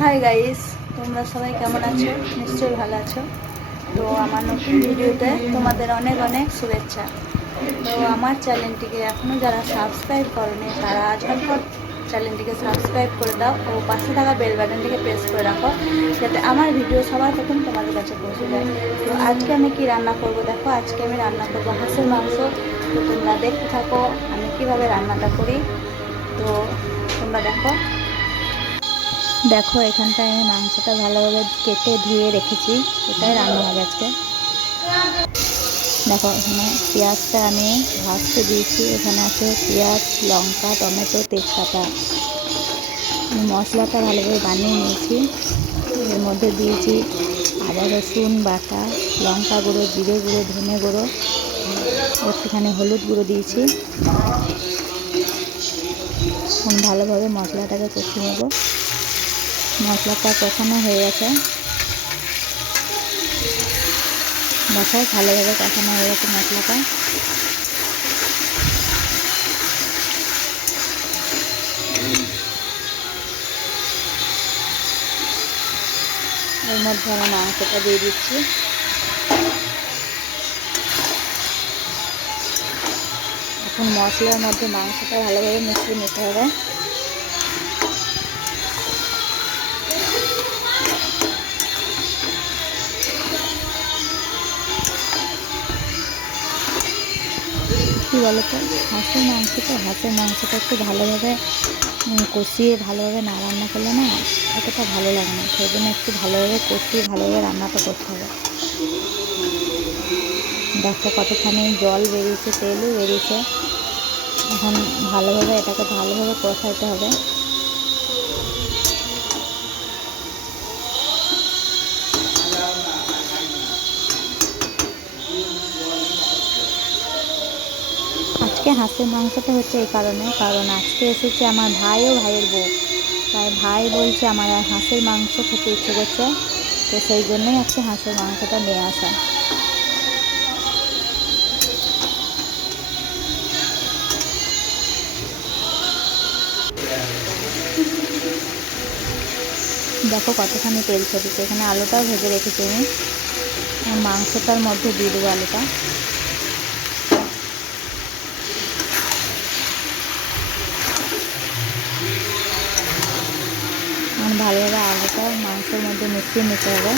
Hi guys, তোমরা সবাই কেমন আছো? নিশ্চয়ই ভালো আছো। তো আমার নতুন ভিডিওতে তোমাদের অনেক অনেক শুভেচ্ছা। তো আমার চ্যানেলটিকে এখনও যারা সাবস্ক্রাইব করোনি তারা ঝটপট চ্যানেলটিকে সাবস্ক্রাইব করে দাও ও পাশে থাকা বেল বাটনটিকে প্রেস করে রাখো, যাতে আমার ভিডিও সবার প্রথম তোমাদের কাছে পৌঁছে যায়। তো আজকে আমি কি রান্না করব দেখো। আজকে আমি রান্না করব হাঁসের মাংস। তো তোমরা দেখতে থাকো আমি কিভাবে রান্নাটা করি। তো তোমরা দেখো। দেখো এখানটায় আমি মাংসটা ভালোভাবে কেটে ধুয়ে রেখেছি, এটাই রান্না হবে আজকে। দেখো এখানে পেঁয়াজটা আমি ভাজতে দিয়েছি। এখানে আছে পেঁয়াজ, লঙ্কা, টমেটো, তেজপাতা। আমি মশলাটা ভালোভাবে বানিয়ে নিয়েছি। এর মধ্যে দিয়েছি আদা রসুন বাটা, লঙ্কা গুঁড়ো, জিরে গুঁড়ো, ধনে গুঁড়ো, একটুখানি হলুদ গুঁড়ো দিয়েছি। এখন ভালোভাবে মশলাটাকে কষিয়ে নেব। মশলাটা কষানো হয়ে গেছে। দেখো ভালোভাবে কষানো হয়ে গেছে মশলাটা। এর মধ্যে আমি মাংসটা দিয়ে দিচ্ছি। এখন মশলার মধ্যে মাংসটা ভালোভাবে মিশিয়ে নিতে হবে। কী বলো তো, হাঁসের মাংসটা একটু ভালোভাবে কষিয়ে ভালোভাবে না রান্না করলে না অতটা ভালো লাগে না। সেই জন্য একটু ভালোভাবে কষিয়ে ভালোভাবে রান্নাটা করতে হবে। দেখো কতখানি জল বেরিয়েছে, তেলও বেরিয়েছে। এখন ভালোভাবে এটাকে ভালোভাবে কষাইতে হবে। আজকে হাঁসের মাংসটা হচ্ছে এই কারণ আজকে এসেছে আমার ভাই ও ভাইয়ের বউ। তাই ভাই বলছে আমার হাঁসের মাংস খেতে ইচ্ছে করছে, তো সেই জন্যই আজকে হাঁসের মাংসটা নিয়ে আসা। দেখো কতখানি তেল ছেড়েছে। এখানে আলুটাও ভেজে রেখেছি আমি। মাংসটার মধ্যে দিয়ে দেবো আলুটা। ভালোভাবে আলুটা মাংসের মধ্যে মিশিয়ে নিতে হবে।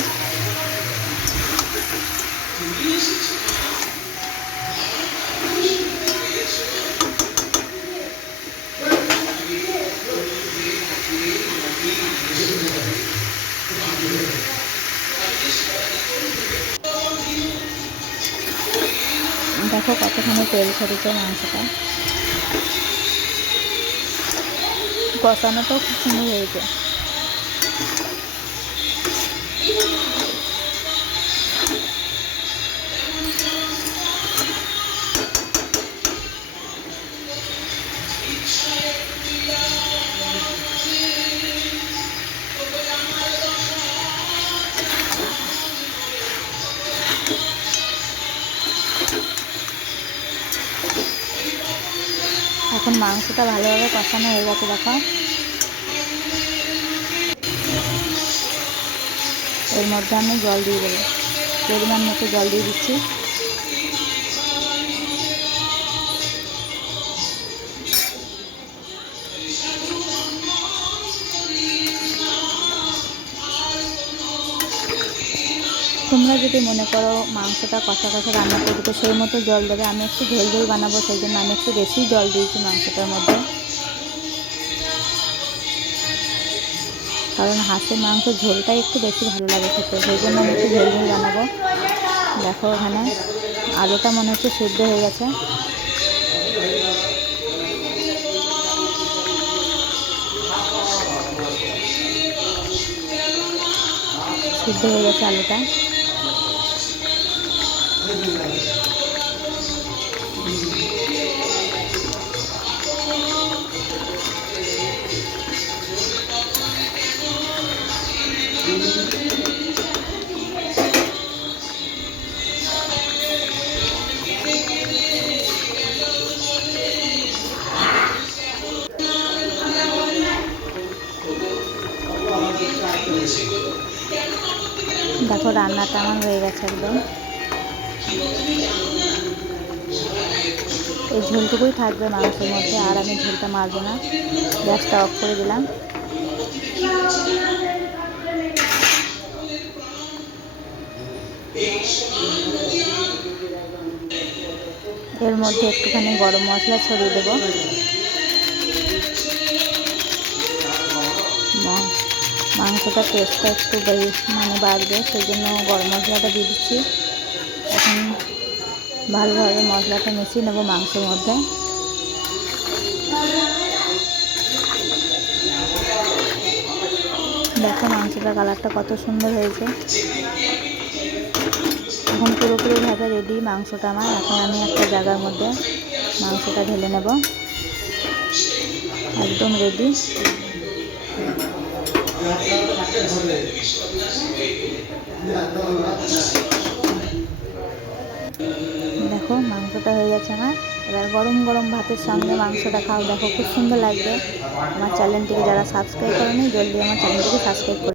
দেখো কতখানি তেল ছেড়েছে মাংসটা। কষানোটাও খুব সুন্দর হয়েছে। এখন মাংসটা ভালোভাবে কষানো হয়ে গেছে। দেখো এর মধ্যে আমি জল দিয়ে দেবো, পরিমাণ মতো জল দিয়ে দিচ্ছি। তোমরা যদি মনে করো মাংসটা কষা কষা রান্না করবে তো সেই মতো জল দেবে। আমি একটু ঝোল ঝোল বানাবো, সেই জন্য আমি একটু বেশি জল দিয়েছি মাংসটার মধ্যে। কারণ হাঁসের মাংস ঝোলটাই একটু বেশি ভালো লাগে খেতে, সেই জন্য আমি একটু ঝোল ঝোল বানাবো। দেখো ওখানে আলুটা মনে হচ্ছে সিদ্ধ হয়ে গেছে। সিদ্ধ হয়ে গেছে আলুটা। দেখো রান্নাটা আমার হয়ে গেছে একদম। এই ঝোলটুকুই থাকবে মাংসের মধ্যে, আর আমি ঝোলটা মারবো না। গ্যাসটা অফ করে দিলাম। এর মধ্যে একটুখানি গরম মশলা ছড়িয়ে দেবো। মাংসটার টেস্টটা একটু বাড়বে, সেই জন্য গরম মশলাটা দিয়ে দিচ্ছি। এখন ভালোভাবে মশলাটা মিশিয়ে নেবো মাংসের মধ্যে। দেখো মাংসটার কালারটা কত সুন্দর হয়েছে। এখন পুরোপুরিভাবে রেডি মাংসটা আমার। এখন আমি একটা জায়গার মধ্যে মাংসটা ঢেলে নেব। একদম রেডি। দেখো মাংসটা হয়ে গেছে আমার। এবার গরম গরম ভাতের সঙ্গে মাংসটা খাও, দেখো খুব সুন্দর লাগবে। আমার চ্যানেলটিকে যারা সাবস্ক্রাইব করেনি, জলদি আমার চ্যানেলটিকে সাবস্ক্রাইব করে